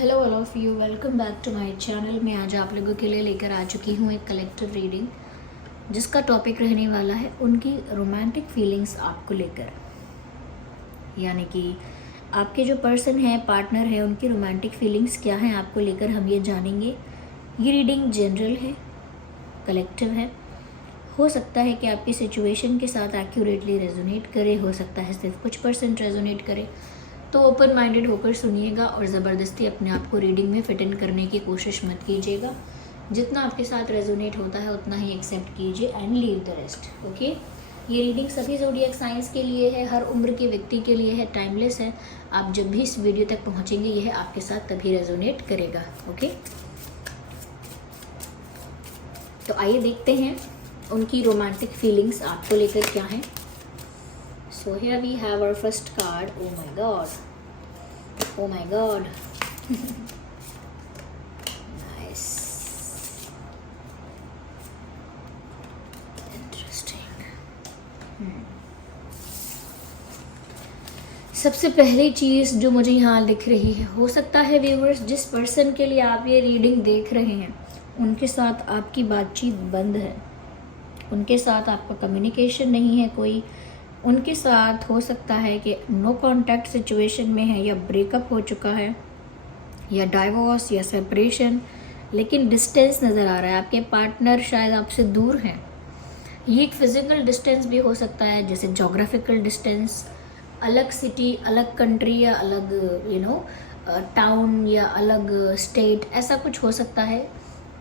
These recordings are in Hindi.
Hello all of you, welcome back to my channel. मैं आज आप लोगों के लिए लेकर आ चुकी हूँ एक कलेक्टिव रीडिंग, जिसका टॉपिक रहने वाला है उनकी रोमांटिक फीलिंग्स आपको लेकर। यानी कि आपके जो पर्सन है, पार्टनर है, उनकी रोमांटिक फीलिंग्स क्या हैं आपको लेकर हम ये जानेंगे। ये रीडिंग जनरल है, कलेक्टिव है। हो सकता है कि आपकी सिचुएशन के साथ एक्यूरेटली रेजोनेट करे, हो सकता है सिर्फ कुछ % रेजोनेट करे। तो ओपन माइंडेड होकर सुनिएगा और ज़बरदस्ती अपने आप को रीडिंग में फिट इन करने की कोशिश मत कीजिएगा। जितना आपके साथ रेजोनेट होता है उतना ही एक्सेप्ट कीजिए and leave the rest. Okay, ये रीडिंग सभी ज़ोडिएक साइंस के लिए है, हर उम्र के व्यक्ति के लिए है, टाइमलेस है। आप जब भी इस वीडियो तक पहुँचेंगे यह आपके साथ तभी रेजोनेट करेगा। ओके, तो आइए देखते हैं उनकी रोमांटिक फीलिंग्स आपको लेकर क्या है। So here we have our first card. Oh my god. Oh my god. Nice. Interesting. सबसे पहली चीज़ जो मुझे यहाँ दिख रही है, हो सकता है व्यूवर्स जिस पर्सन के लिए आप ये रीडिंग देख रहे हैं उनके साथ आपकी बातचीत बंद है, उनके साथ आपका कम्युनिकेशन नहीं है कोई। उनके साथ हो सकता है कि नो कांटेक्ट सिचुएशन में है, या ब्रेकअप हो चुका है, या डाइवोर्स, या सेपरेशन, लेकिन डिस्टेंस नज़र आ रहा है। आपके पार्टनर शायद आपसे दूर हैं। ये एक फिज़िकल डिस्टेंस भी हो सकता है, जैसे जोग्राफिकल डिस्टेंस, अलग सिटी, अलग कंट्री, या अलग टाउन, या अलग स्टेट, ऐसा कुछ हो सकता है।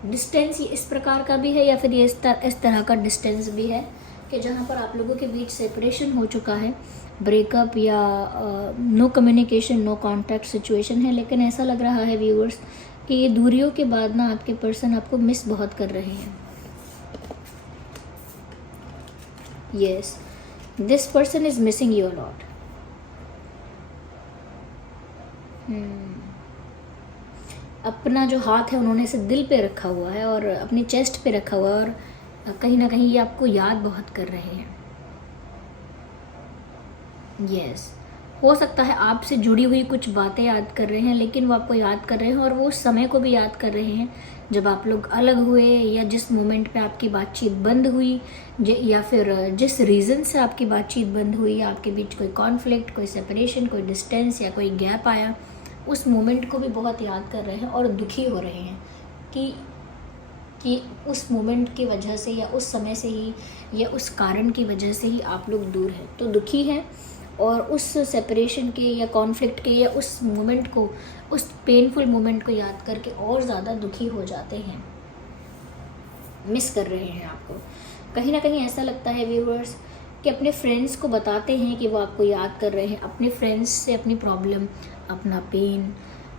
डिस्टेंस ये इस प्रकार का भी है, या फिर ये इस तरह का डिस्टेंस भी है कि जहाँ पर आप लोगों के बीच सेपरेशन हो चुका है, ब्रेकअप या no communication, no contact situation है। लेकिन ऐसा लग रहा है व्यूअर्स कि ये दूरियों के बाद ना आपके पर्सन आपको मिस बहुत कर रहे हैं। Yes, this person is missing you a lot. अपना जो हाथ है उन्होंने इसे दिल पे रखा हुआ है और अपनी चेस्ट पे रखा हुआ है, और कहीं ना कहीं ये आपको याद बहुत कर रहे हैं। यस, हो सकता है आपसे जुड़ी हुई कुछ बातें याद कर रहे हैं, लेकिन वो आपको याद कर रहे हैं, और वो उस समय को भी याद कर रहे हैं जब आप लोग अलग हुए, या जिस मोमेंट पे आपकी बातचीत बंद हुई, या फिर जिस रीज़न से आपकी बातचीत बंद हुई, आपके बीच कोई कॉन्फ्लिक्ट, कोई सेपरेशन, कोई डिस्टेंस या कोई गैप आया, उस मोमेंट को भी बहुत याद कर रहे हैं और दुखी हो रहे हैं कि उस मोमेंट की वजह से, या उस समय से ही, या उस कारण की वजह से ही आप लोग दूर हैं। तो दुखी हैं, और उस सेपरेशन के या कॉन्फ्लिक्ट के या उस मोमेंट को, उस पेनफुल मोमेंट को याद करके और ज़्यादा दुखी हो जाते हैं, मिस कर रहे हैं आपको। कहीं ना कहीं ऐसा लगता है व्यूअर्स कि अपने फ्रेंड्स को बताते हैं कि वो आपको याद कर रहे हैं, अपने फ्रेंड्स से अपनी प्रॉब्लम, अपना पेन,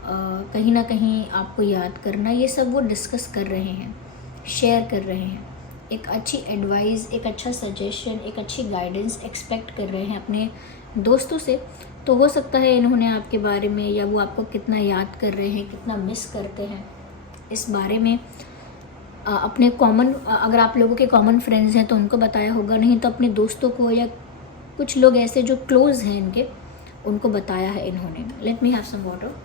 कहीं ना कहीं आपको याद करना, ये सब वो डिस्कस कर रहे हैं, शेयर कर रहे हैं। एक अच्छी एडवाइस, एक अच्छा सजेशन, एक अच्छी गाइडेंस एक्सपेक्ट कर रहे हैं अपने दोस्तों से। तो हो सकता है इन्होंने आपके बारे में, या वो आपको कितना याद कर रहे हैं, कितना मिस करते हैं, इस बारे में अपने कॉमन, अगर आप लोगों के कॉमन फ्रेंड्स हैं तो उनको बताया होगा, नहीं तो अपने दोस्तों को, या कुछ लोग ऐसे जो क्लोज़ हैं इनके, उनको बताया है इन्होंने। Let me have some water.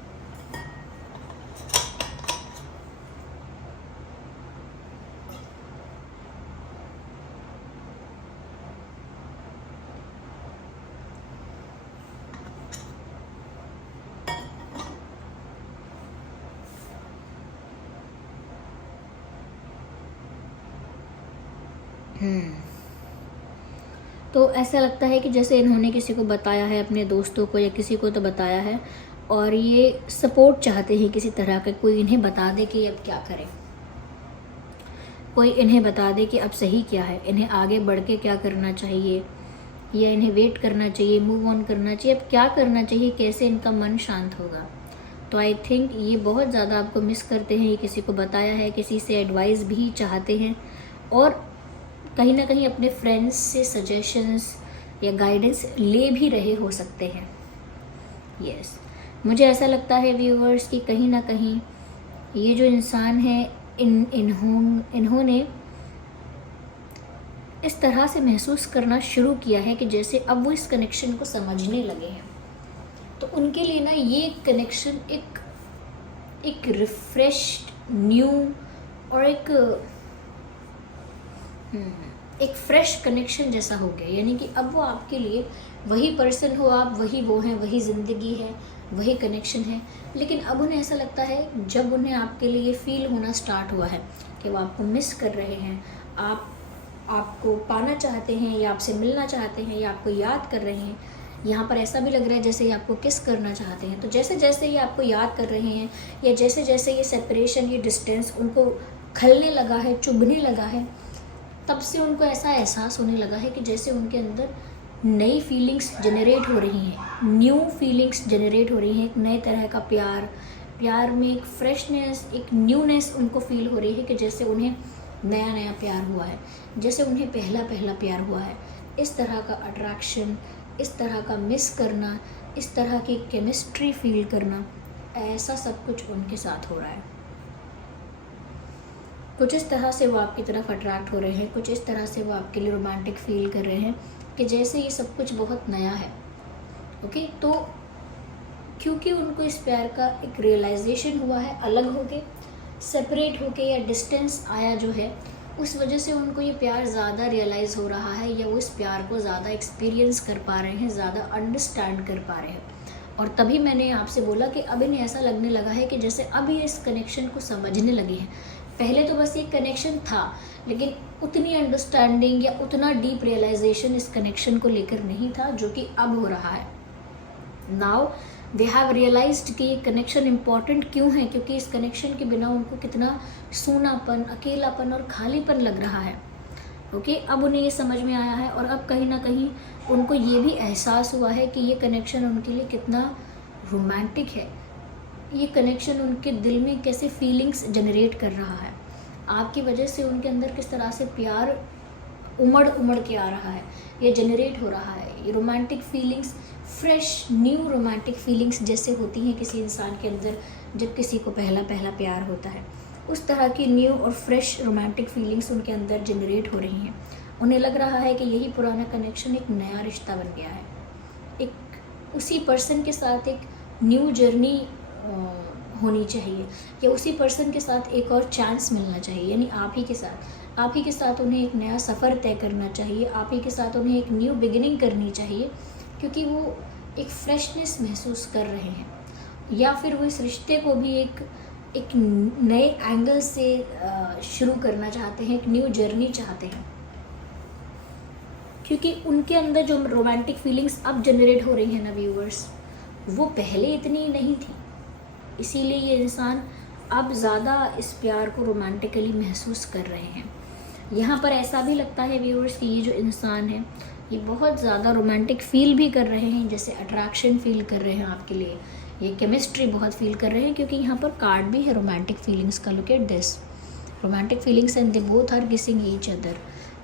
तो ऐसा लगता है कि जैसे इन्होंने किसी को बताया है, अपने दोस्तों को या किसी को तो बताया है, और ये सपोर्ट चाहते हैं किसी तरह का, कोई इन्हें बता दे कि अब क्या करें, कोई इन्हें बता दे कि अब सही क्या है, इन्हें आगे बढ़ के क्या करना चाहिए, या इन्हें वेट करना चाहिए, मूव ऑन करना चाहिए, अब क्या करना चाहिए, कैसे इनका मन शांत होगा। तो आई थिंक ये बहुत ज़्यादा आपको मिस करते हैं। ये किसी को बताया है, किसी से एडवाइस भी चाहते हैं, और कहीं ना कहीं अपने फ्रेंड्स से सजेशंस या गाइडेंस ले भी रहे हो सकते हैं। यस, मुझे ऐसा लगता है व्यूअर्स कि कहीं ना कहीं ये जो इंसान है, इन्होंने इस तरह से महसूस करना शुरू किया है कि जैसे अब वो इस कनेक्शन को समझने लगे हैं। तो उनके लिए ना ये कनेक्शन एक एक रिफ्रेश्ड न्यू और एक फ्रेश कनेक्शन जैसा हो गया। यानी कि अब वो आपके लिए वही पर्सन हो, आप वही वो हैं, वही ज़िंदगी है, वही कनेक्शन है। लेकिन अब उन्हें ऐसा लगता है, जब उन्हें आपके लिए फील होना स्टार्ट हुआ है कि वो आपको मिस कर रहे हैं, आपको पाना चाहते हैं, या आपसे मिलना चाहते हैं, या आपको याद कर रहे हैं। यहाँ पर ऐसा भी लग रहा है जैसे ये आपको किस करना चाहते हैं। तो जैसे जैसे ये आपको याद कर रहे हैं, या जैसे जैसे ये सेपरेशन, ये डिस्टेंस उनको खलने लगा है, चुभने लगा है, तब से उनको ऐसा एहसास होने लगा है कि जैसे उनके अंदर नई फीलिंग्स जनरेट हो रही हैं, न्यू फीलिंग्स जनरेट हो रही हैं। एक नए तरह का प्यार में एक फ्रेशनेस, एक न्यूनेस उनको फील हो रही है कि जैसे उन्हें नया नया प्यार हुआ है, जैसे उन्हें पहला पहला प्यार हुआ है। इस तरह का अट्रैक्शन, इस तरह का मिस करना, इस तरह की केमिस्ट्री फील करना, ऐसा सब कुछ उनके साथ हो रहा है। कुछ इस तरह से वो आपकी तरफ अट्रैक्ट हो रहे हैं, कुछ इस तरह से वो आपके लिए रोमांटिक फील कर रहे हैं कि जैसे ये सब कुछ बहुत नया है। ओके, तो क्योंकि उनको इस प्यार का एक रियलाइजेशन हुआ है, अलग होके, सेपरेट होके, या डिस्टेंस आया जो है, उस वजह से उनको ये प्यार ज़्यादा रियलाइज़ हो रहा है, या वो इस प्यार को ज़्यादा एक्सपीरियंस कर पा रहे हैं, ज़्यादा अंडरस्टैंड कर पा रहे हैं। और तभी मैंने आपसे बोला कि अब इन्हें ऐसा लगने लगा है कि जैसे अब ये इस कनेक्शन को समझने लगे हैं। पहले तो बस ये कनेक्शन था, लेकिन उतनी अंडरस्टैंडिंग या उतना डीप रियलाइजेशन इस कनेक्शन को लेकर नहीं था, जो कि अब हो रहा है। नाउ दे हैव रियलाइज्ड कि ये कनेक्शन इम्पॉर्टेंट क्यों है, क्योंकि इस कनेक्शन के बिना उनको कितना सूनापन, अकेलापन और खालीपन लग रहा है। ओके, अब उन्हें ये समझ में आया है, और अब कहीं ना कहीं उनको ये भी एहसास हुआ है कि ये कनेक्शन उनके लिए कितना रोमांटिक है। ये कनेक्शन उनके दिल में कैसे फीलिंग्स जनरेट कर रहा है, आपकी वजह से उनके अंदर किस तरह से प्यार उमड़ उमड़ के आ रहा है, ये जनरेट हो रहा है। ये romantic feelings, fresh new romantic feelings जैसे होती हैं किसी इंसान के अंदर जब किसी को पहला पहला प्यार होता है, उस तरह की न्यू और फ्रेश रोमांटिक फीलिंग्स उनके अंदर जनरेट हो रही हैं। उन्हें लग रहा है कि यही पुराना कनेक्शन एक नया रिश्ता बन गया है, एक उसी पर्सन के साथ एक न्यू जर्नी होनी चाहिए, या उसी पर्सन के साथ एक और चांस मिलना चाहिए। यानी आप ही के साथ उन्हें एक नया सफ़र तय करना चाहिए, आप ही के साथ उन्हें एक न्यू बिगिनिंग करनी चाहिए, क्योंकि वो एक फ्रेशनेस महसूस कर रहे हैं, या फिर वो इस रिश्ते को भी एक नए एंगल से शुरू करना चाहते हैं, एक न्यू जर्नी चाहते हैं। क्योंकि उनके अंदर जो रोमांटिक फीलिंग्स अब जनरेट हो रही हैं ना व्यूअर्स, वो पहले इतनी नहीं थी। इसीलिए ये इंसान अब ज़्यादा इस प्यार को रोमांटिकली महसूस कर रहे हैं। यहाँ पर ऐसा भी लगता है व्यूअर्स कि ये जो इंसान है, ये बहुत ज़्यादा रोमांटिक फील भी कर रहे हैं, जैसे अट्रैक्शन फील कर रहे हैं आपके लिए, ये केमिस्ट्री बहुत फील कर रहे हैं, क्योंकि यहाँ पर कार्ड भी है रोमांटिक फीलिंग्स का। Look at this, romantic feelings and they both are kissing each other.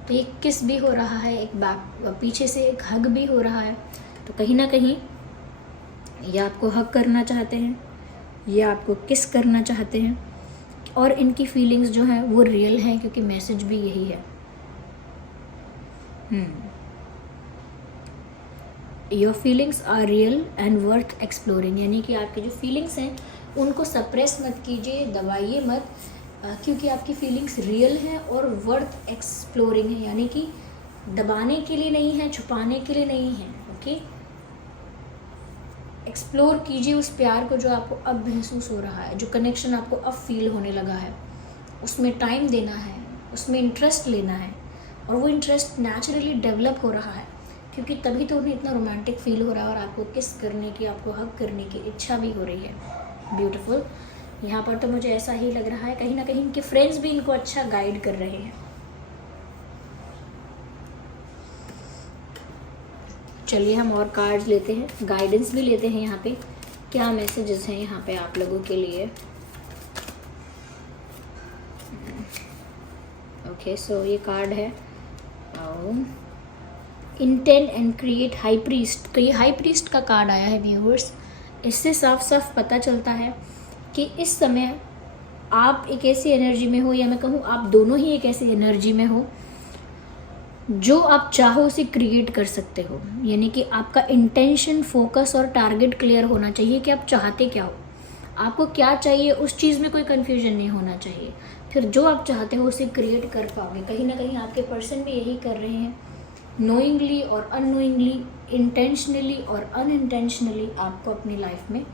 तो एक किस भी हो रहा है, एक बैक पीछे से एक हग भी हो रहा है। तो कहीं ना कहीं ये आपको हग करना चाहते हैं, ये आपको किस करना चाहते हैं, और इनकी फीलिंग्स जो हैं वो रियल हैं, क्योंकि मैसेज भी यही है। Your feelings are real and worth exploring. यानी कि आपकी जो फीलिंग्स हैं उनको सप्रेस मत कीजिए, दबाइए मत, क्योंकि आपकी फीलिंग्स रियल हैं और वर्थ एक्सप्लोरिंग है। यानी कि दबाने के लिए नहीं है, छुपाने के लिए नहीं है। ओके, एक्सप्लोर कीजिए उस प्यार को जो आपको अब महसूस हो रहा है, जो कनेक्शन आपको अब फील होने लगा है। उसमें टाइम देना है, उसमें इंटरेस्ट लेना है, और वो इंटरेस्ट नेचुरली डेवलप हो रहा है, क्योंकि तभी तो उन्हें इतना रोमांटिक फील हो रहा है, और आपको किस करने की, आपको हग करने की इच्छा भी हो रही है। ब्यूटीफुल। यहाँ पर तो मुझे ऐसा ही लग रहा है, कहीं ना कहीं इनके फ्रेंड्स भी इनको अच्छा गाइड कर रहे हैं। चलिए हम और कार्ड्स लेते हैं, गाइडेंस भी लेते हैं यहाँ पे, क्या मैसेजेस हैं यहाँ पे आप लोगों के लिए। ओके, सो ये कार्ड है intend and create high priest. तो ये हाई प्रीस्ट का कार्ड आया है व्यूअर्स। इससे साफ साफ पता चलता है कि इस समय आप एक ऐसी एनर्जी में हो, या मैं कहूँ आप दोनों ही एक ऐसी एनर्जी में हो जो आप चाहो उसे क्रिएट कर सकते हो। यानी कि आपका इंटेंशन, फोकस और टारगेट क्लियर होना चाहिए कि आप चाहते क्या हो। आपको क्या चाहिए उस चीज़ में कोई कन्फ्यूजन नहीं होना चाहिए। फिर जो आप चाहते हो उसे क्रिएट कर पाओगे। कहीं ना कहीं आपके पर्सन भी यही कर रहे हैं, नोइंगली और अननोइंगली, इंटेंशनली और अनइंटेंशनली आपको अपनी लाइफ में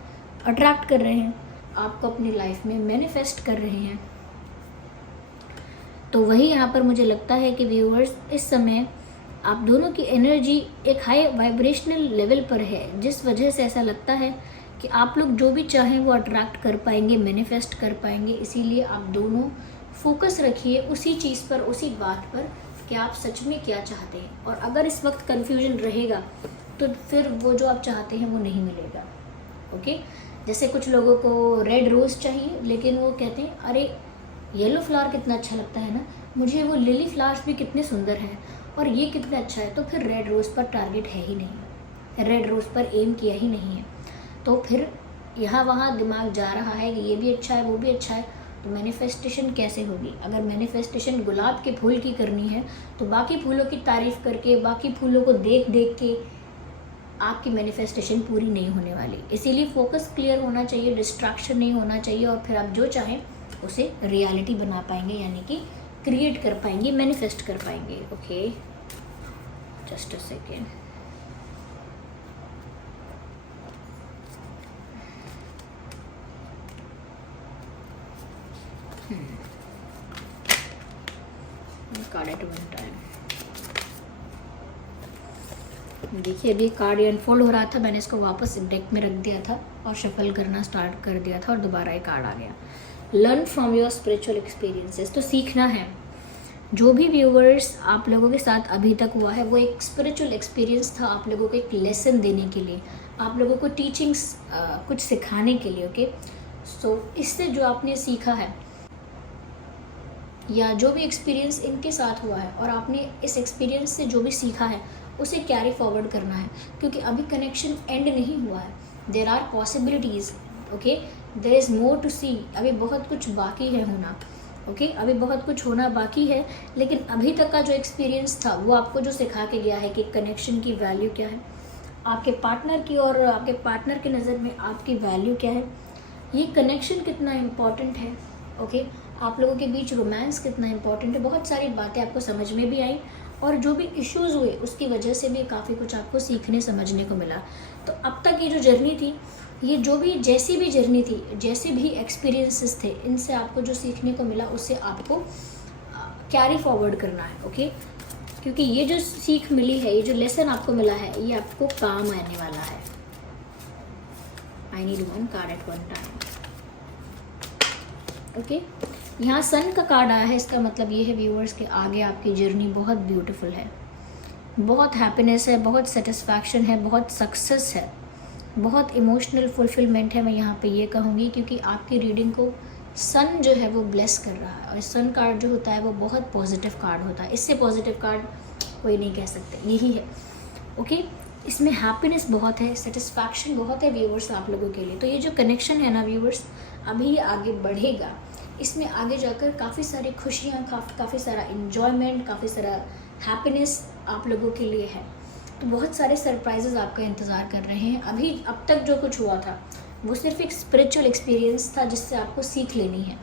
अट्रैक्ट कर रहे हैं, आपको अपनी लाइफ में मैनिफेस्ट कर रहे हैं। तो वही यहाँ पर मुझे लगता है कि व्यूअर्स, इस समय आप दोनों की एनर्जी एक हाई वाइब्रेशनल लेवल पर है, जिस वजह से ऐसा लगता है कि आप लोग जो भी चाहें वो अट्रैक्ट कर पाएंगे, मैनिफेस्ट कर पाएंगे। इसीलिए आप दोनों फोकस रखिए उसी चीज़ पर, उसी बात पर कि आप सच में क्या चाहते हैं। और अगर इस वक्त कन्फ्यूजन रहेगा तो फिर वो जो आप चाहते हैं वो नहीं मिलेगा। ओके, जैसे कुछ लोगों को रेड रोज़ चाहिए, लेकिन वो कहते हैं अरे येलो फ्लावर कितना अच्छा लगता है ना, मुझे वो लिली फ्लावर्स भी कितने सुंदर हैं और ये कितना अच्छा है, तो फिर रेड रोज़ पर टारगेट है ही नहीं, रेड रोज़ पर एम किया ही नहीं है। तो फिर यहाँ वहाँ दिमाग जा रहा है कि ये भी अच्छा है वो भी अच्छा है, तो मैनिफेस्टेशन कैसे होगी? अगर मैनिफेस्टेशन गुलाब के फूल की करनी है तो बाकी फूलों की तारीफ़ करके, बाकी फूलों को देख देख के आपकी मैनिफेस्टेशन पूरी नहीं होने वाली। इसीलिए फोकस क्लियर होना चाहिए, डिस्ट्रैक्शन नहीं होना चाहिए, और फिर आप जो चाहें उसे रियलिटी बना पाएंगे, यानी कि क्रिएट कर पाएंगे, मैनिफेस्ट कर पाएंगे। Okay, just a second. Card at one time. देखिए अभी कार्ड अनफोल्ड हो रहा था, मैंने इसको वापस डेक में रख दिया था और शफल करना स्टार्ट कर दिया था और दोबारा ये कार्ड आ गया। Learn from your spiritual experiences. तो सीखना है। जो भी व्यूवर्स आप लोगों के साथ अभी तक हुआ है वो एक स्पिरिचुअल एक्सपीरियंस था, आप लोगों को एक लेसन देने के लिए, आप लोगों को टीचिंग्स कुछ सिखाने के लिए। ओके, सो इससे जो आपने सीखा है या जो भी एक्सपीरियंस इनके साथ हुआ है और आपने इस एक्सपीरियंस से जो भी सीखा है उसे कैरी फॉरवर्ड करना है, क्योंकि अभी कनेक्शन एंड नहीं हुआ है। There are possibilities. Okay, there is more to see. अभी बहुत कुछ बाकी है होना। ओके, अभी बहुत कुछ होना बाकी है, लेकिन अभी तक का जो एक्सपीरियंस था वो आपको जो सिखा के गया है कि कनेक्शन की वैल्यू क्या है, आपके पार्टनर की और आपके पार्टनर की नज़र में आपकी वैल्यू क्या है, ये कनेक्शन कितना इम्पॉर्टेंट है। ओके, आप लोगों के बीच रोमांस कितना इम्पॉर्टेंट है, बहुत सारी बातें आपको समझ में भी आई, और जो भी इश्यूज़ हुए उसकी वजह से भी काफ़ी कुछ आपको सीखने समझने को मिला। तो अब तक ये जो जर्नी थी, ये जो भी जैसी भी जर्नी थी, जैसे भी एक्सपीरियंसेस थे, इनसे आपको जो सीखने को मिला उसे आपको कैरी फॉरवर्ड करना है। ओके, क्योंकि ये जो सीख मिली है, ये जो लेसन आपको मिला है, ये आपको काम आने वाला है। I need one card at one time. Okay, यहाँ सन का कार्ड आया है, इसका मतलब ये है व्यूअर्स कि आगे आपकी जर्नी बहुत ब्यूटीफुल है, बहुत हैप्पीनेस है, बहुत सेटिस्फैक्शन है, बहुत सक्सेस है, बहुत इमोशनल फुलफिलमेंट है। मैं यहाँ पे ये कहूँगी क्योंकि आपकी रीडिंग को सन जो है वो ब्लेस कर रहा है, और सन कार्ड जो होता है वो बहुत पॉजिटिव कार्ड होता है। इससे पॉजिटिव कार्ड कोई नहीं कह सकते, यही है। ओके, इसमें हैप्पीनेस बहुत है, सेटिस्फैक्शन बहुत है व्यूअर्स आप लोगों के लिए। तो ये जो कनेक्शन है ना व्यूअर्स, अभी आगे बढ़ेगा, इसमें आगे जाकर काफ़ी सारी खुशियाँ, काफ़ी सारा इन्जॉयमेंट, काफ़ी सारा हैप्पीनेस आप लोगों के लिए है। तो बहुत सारे सरप्राइजेस आपका इंतज़ार कर रहे हैं। अभी अब तक जो कुछ हुआ था वो सिर्फ एक स्पिरिचुअल एक्सपीरियंस था, जिससे आपको सीख लेनी है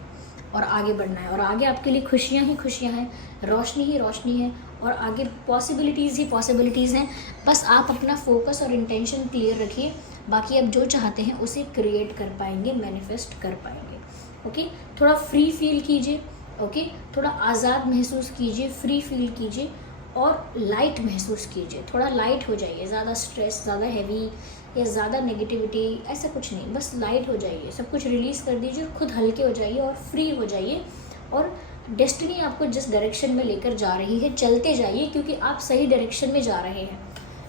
और आगे बढ़ना है, और आगे आपके लिए खुशियाँ ही खुशियाँ हैं, रोशनी ही रोशनी है, और आगे पॉसिबिलिटीज़ ही पॉसिबिलिटीज़ हैं। बस आप अपना फोकस और इंटेंशन क्लियर रखिए, बाकी आप जो चाहते हैं उसे क्रिएट कर पाएंगे, मैनिफेस्ट कर पाएंगे। ओके, थोड़ा फ्री फील कीजिए। ओके, थोड़ा आज़ाद महसूस कीजिए, फ्री फील कीजिए और लाइट महसूस कीजिए। थोड़ा लाइट हो जाइए, ज़्यादा स्ट्रेस, ज़्यादा हैवी या ज़्यादा नेगेटिविटी ऐसा कुछ नहीं, बस लाइट हो जाइए, सब कुछ रिलीज़ कर दीजिए, खुद हल्के हो जाइए और फ्री हो जाइए। और डेस्टिनी आपको जिस डायरेक्शन में लेकर जा रही है चलते जाइए, क्योंकि आप सही डायरेक्शन में जा रहे हैं।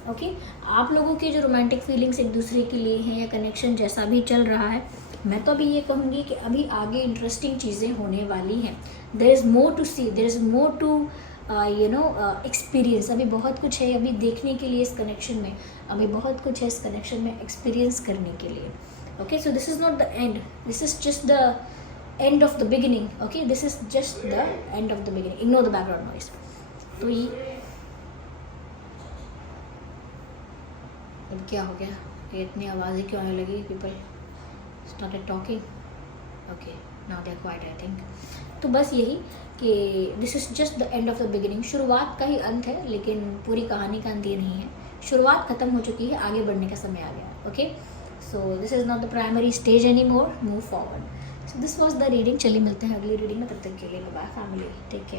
ओके, आप लोगों के जो रोमांटिक फीलिंग्स एक दूसरे के लिए हैं या कनेक्शन जैसा भी चल रहा है, मैं तो अभी ये कहूँगी कि अभी आगे इंटरेस्टिंग चीज़ें होने वाली हैं। There is more to see, there is more to experience. अभी बहुत कुछ है अभी देखने के लिए इस कनेक्शन में, अभी बहुत कुछ है इस कनेक्शन में एक्सपीरियंस करने के लिए। Okay, so this is not the end, this is just the end of the beginning. Okay, this is just the end of the beginning. Ignore the background noise. तो ये अब क्या हो गया, ये इतनी आवाज़ें क्यों आने लगी? People started talking. Okay, now they're quiet I think. तो बस यही कि this is just the end of the beginning. शुरुआत का ही अंत है, लेकिन पूरी कहानी का अंत ये नहीं है. शुरुआत खत्म हो चुकी है, आगे बढ़ने का समय आ गया. Okay, so this is not the primary stage any more, move forward. So this was the reading. चलिए मिलते हैं अगली रीडिंग में, तब तक के लिए bye bye family, take care.